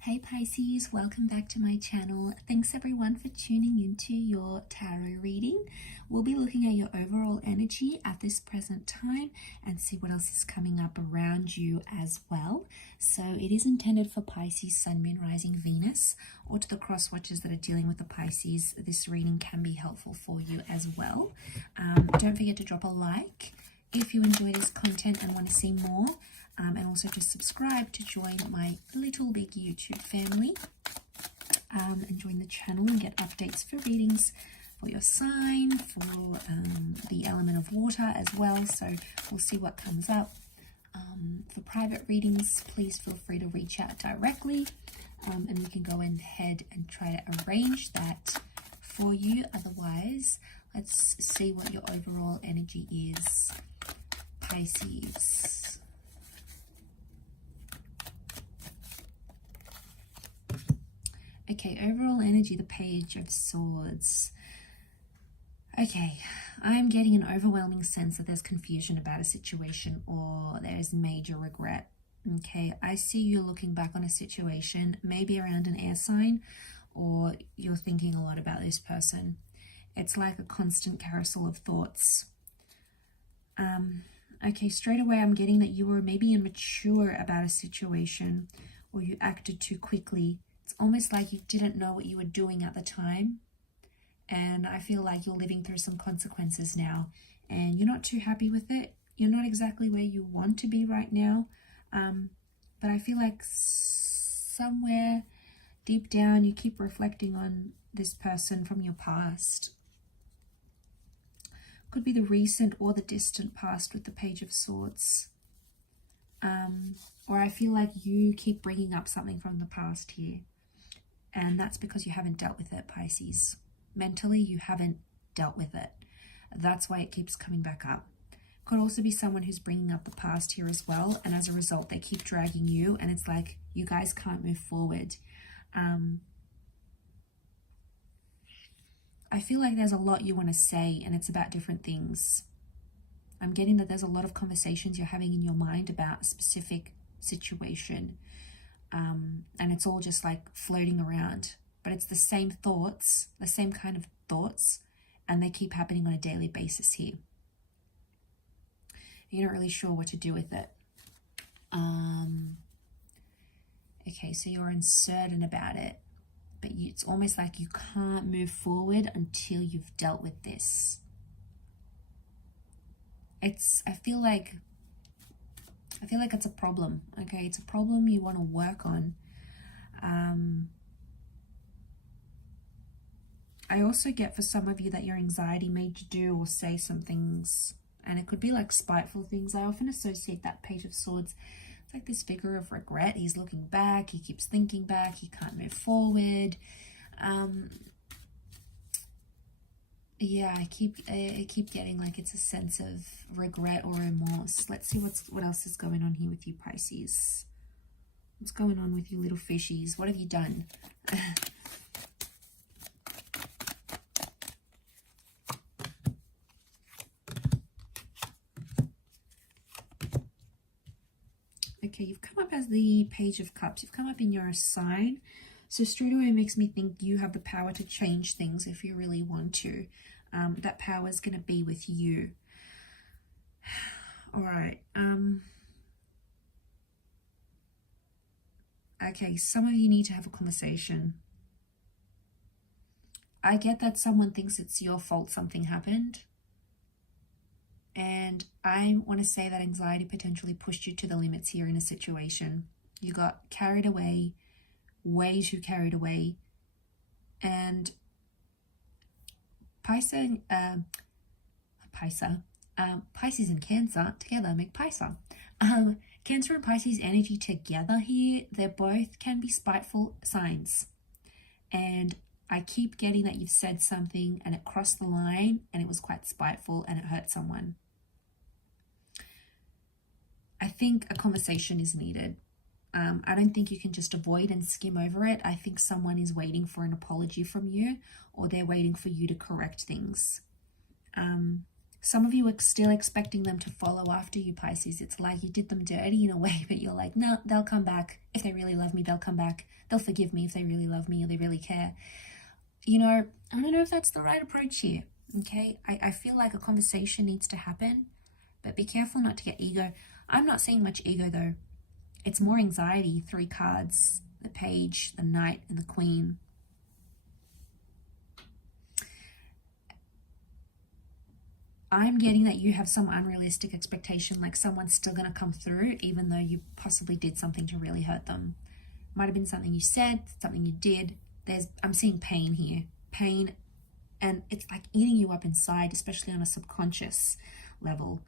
Hey Pisces, welcome back to my channel. Thanks everyone for tuning into your tarot reading. We'll be looking at your overall energy at this present time and see what else is coming up around you as well. So it is intended for Pisces, Sun, Moon, Rising, Venus, or to the cross watchers that are dealing with the Pisces. This reading can be helpful for you as well. Don't forget to drop a like if you enjoy this content and want to see more. And also to subscribe to join my little big YouTube family and join the channel and get updates for readings for your sign, for the element of water as well. So we'll see what comes up. For private readings, please feel free to reach out directly and we can go ahead and try to arrange that for you. Otherwise, let's see what your overall energy is, Pisces. Okay, overall energy, the Page of Swords. Okay, I'm getting an overwhelming sense that there's confusion about a situation or there's major regret. Okay, I see you looking back on a situation, maybe around an air sign, or you're thinking a lot about this person. It's like a constant carousel of thoughts. Okay, straight away I'm getting that you were maybe immature about a situation or you acted too quickly. It's almost like you didn't know what you were doing at the time. And I feel like you're living through some consequences now. And you're not too happy with it. You're not exactly where you want to be right now. But I feel like somewhere deep down you keep reflecting on this person from your past. Could be the recent or the distant past with the Page of Swords. Or I feel like you keep bringing up something from the past here. And that's because you haven't dealt with it, Pisces. Mentally, you haven't dealt with it. That's why it keeps coming back up. Could also be someone who's bringing up the past here as well. And as a result, they keep dragging you. And it's like you guys can't move forward. I feel like there's a lot you want to say and it's about different things. I'm getting that there's a lot of conversations you're having in your mind about a specific situation. And it's all just like floating around, but it's the same thoughts, the same kind of thoughts, and they keep happening on a daily basis here. You're not really sure what to do with it. Okay, so you're uncertain about it, but it's almost like you can't move forward until you've dealt with this. I feel like it's a problem, okay? It's a problem you want to work on. I also get for some of you that your anxiety made you do or say some things, and it could be like spiteful things. I often associate that Page of Swords. It's like this figure of regret. He's looking back, he keeps thinking back, he can't move forward. Yeah, I keep getting like it's a sense of regret or remorse. Let's see what else is going on here with you, Pisces. What's going on with you little fishies? What have you done? Okay, you've come up as the Page of Cups. You've come up in your sign. So straight away it makes me think you have the power to change things if you really want to. That power is going to be with you. All right. Okay, some of you need to have a conversation. I get that someone thinks it's your fault something happened. And I want to say that anxiety potentially pushed you to the limits here in a situation. You got carried away, way too carried away. And Pisces and Cancer together make Pisces. Cancer and Pisces energy together here, they both can be spiteful signs. And I keep getting that you've said something and it crossed the line and it was quite spiteful and it hurt someone. I think a conversation is needed. I don't think you can just avoid and skim over it. I think someone is waiting for an apology from you or they're waiting for you to correct things. Some of you are still expecting them to follow after you, Pisces. It's like you did them dirty in a way, but you're like, no, they'll come back. If they really love me, they'll come back. They'll forgive me if they really love me or they really care. You know, I don't know if that's the right approach here, okay? I feel like a conversation needs to happen, but be careful not to get ego. I'm not seeing much ego, though. It's more anxiety. 3 cards, the Page, the Knight, and the Queen. I'm getting that you have some unrealistic expectation, like someone's still going to come through, even though you possibly did something to really hurt them. Might have been something you said, something you did. I'm seeing pain here. Pain, and it's like eating you up inside, especially on a subconscious level.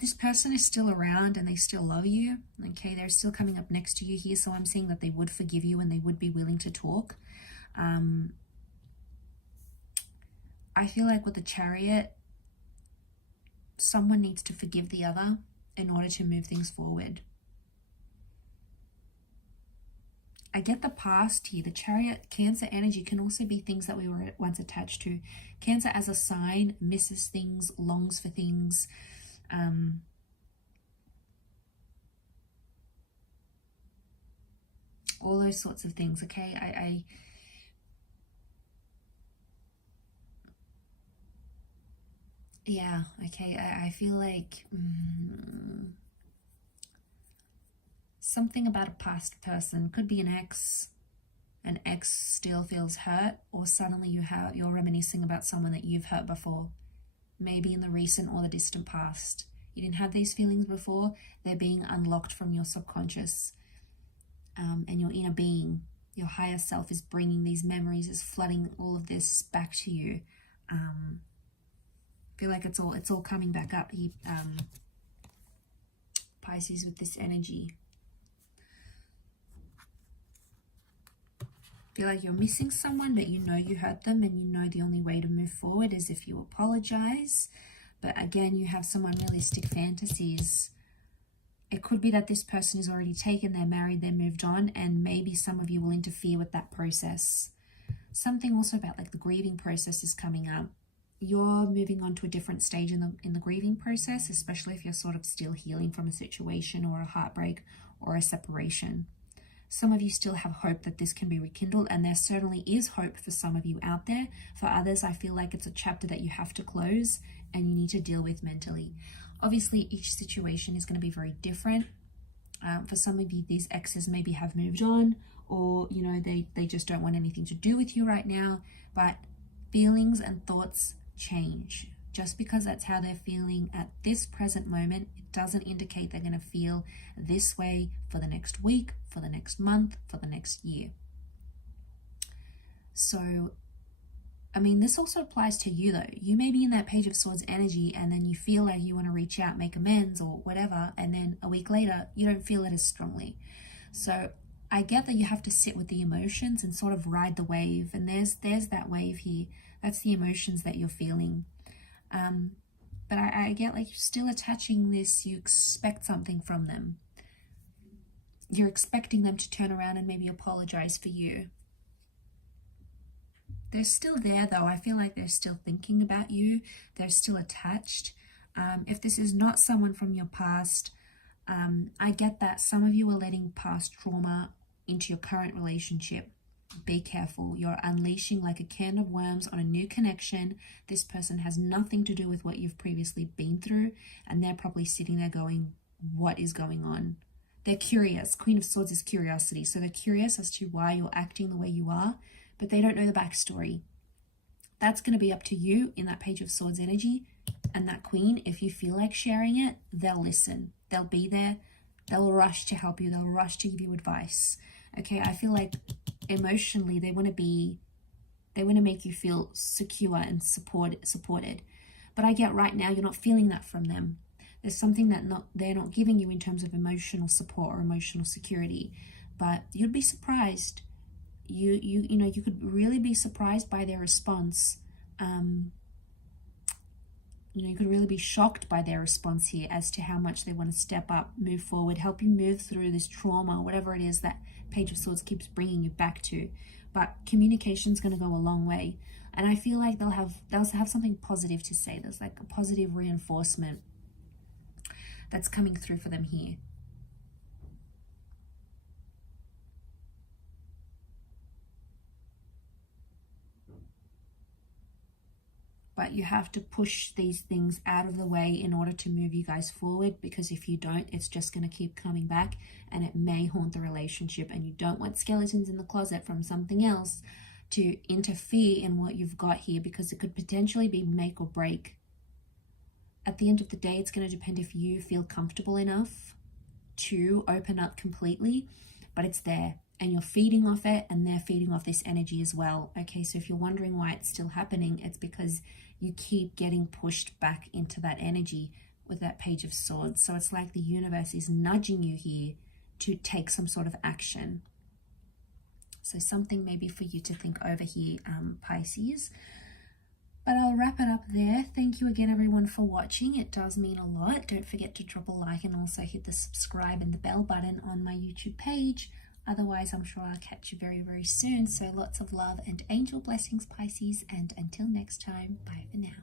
This person is still around and they still love you. Okay, they're still coming up next to you here, so I'm seeing that they would forgive you and they would be willing to talk. I feel like with the Chariot, someone needs to forgive the other in order to move things forward. I get the past here. The Chariot, Cancer energy can also be things that we were once attached to. Cancer as a sign misses things, longs for things. All those sorts of things, okay? Yeah, okay, I feel like something about a past person. Could be an ex still feels hurt, or suddenly you're reminiscing about someone that you've hurt before, maybe in the recent or the distant past. You didn't have these feelings before. They're being unlocked from your subconscious, and your inner being, your higher self, is bringing these memories, is flooding all of this back to you. Feel like it's all coming back up here, Pisces, with this energy. Feel like you're missing someone, but you know you hurt them, and you know the only way to move forward is if you apologize. But again, you have some unrealistic fantasies. It could be that this person is already taken, they're married, they're moved on, and maybe some of you will interfere with that process. Something also about like the grieving process is coming up. You're moving on to a different stage in the grieving process, especially if you're sort of still healing from a situation or a heartbreak or a separation. Some of you still have hope that this can be rekindled, and there certainly is hope for some of you out there. For others, I feel like it's a chapter that you have to close and you need to deal with mentally. Obviously, each situation is going to be very different. For some of you, these exes maybe have moved on, or you know, they just don't want anything to do with you right now. But feelings and thoughts change. Just because that's how they're feeling at this present moment, it doesn't indicate they're going to feel this way for the next week, for the next month, for the next year. So, I mean, this also applies to you though. You may be in that Page of Swords energy, and then you feel like you want to reach out, make amends or whatever, and then a week later, you don't feel it as strongly. So I get that you have to sit with the emotions and sort of ride the wave, and there's that wave here. That's the emotions that you're feeling. But I get like you're still attaching this. You expect something from them. You're expecting them to turn around and maybe apologize for you. They're still there though. I feel like they're still thinking about you. They're still attached. If this is not someone from your past, I get that some of you are letting past trauma into your current relationship. Be careful. You're unleashing like a can of worms on a new connection. This person has nothing to do with what you've previously been through, and they're probably sitting there going, what is going on? They're curious. Queen of Swords is curiosity. So they're curious as to why you're acting the way you are, but they don't know the backstory. That's going to be up to you in that Page of Swords energy. And that Queen, if you feel like sharing it, they'll listen. They'll be there. They'll rush to help you. They'll rush to give you advice. Okay, I feel like emotionally they want to make you feel secure and supported. But I get right now you're not feeling that from them. There's something that they're not giving you in terms of emotional support or emotional security. But you'd be surprised. You know, you could really be surprised by their response. You know, you could really be shocked by their response here as to how much they want to step up, move forward, help you move through this trauma, whatever it is that Page of Swords keeps bringing you back to. But communication is going to go a long way. And I feel like they'll have something positive to say. There's like a positive reinforcement that's coming through for them here. But you have to push these things out of the way in order to move you guys forward, because if you don't, it's just going to keep coming back and it may haunt the relationship, and you don't want skeletons in the closet from something else to interfere in what you've got here, because it could potentially be make or break. At the end of the day, it's going to depend if you feel comfortable enough to open up completely, but it's there. And you're feeding off it, and they're feeding off this energy as well. Okay, so if you're wondering why it's still happening, it's because you keep getting pushed back into that energy with that Page of Swords. So it's like the universe is nudging you here to take some sort of action. So something maybe for you to think over here, Pisces. But I'll wrap it up there. Thank you again, everyone, for watching. It does mean a lot. Don't forget to drop a like and also hit the subscribe and the bell button on my YouTube page. Otherwise, I'm sure I'll catch you very, very soon. So lots of love and angel blessings, Pisces. And until next time, bye for now.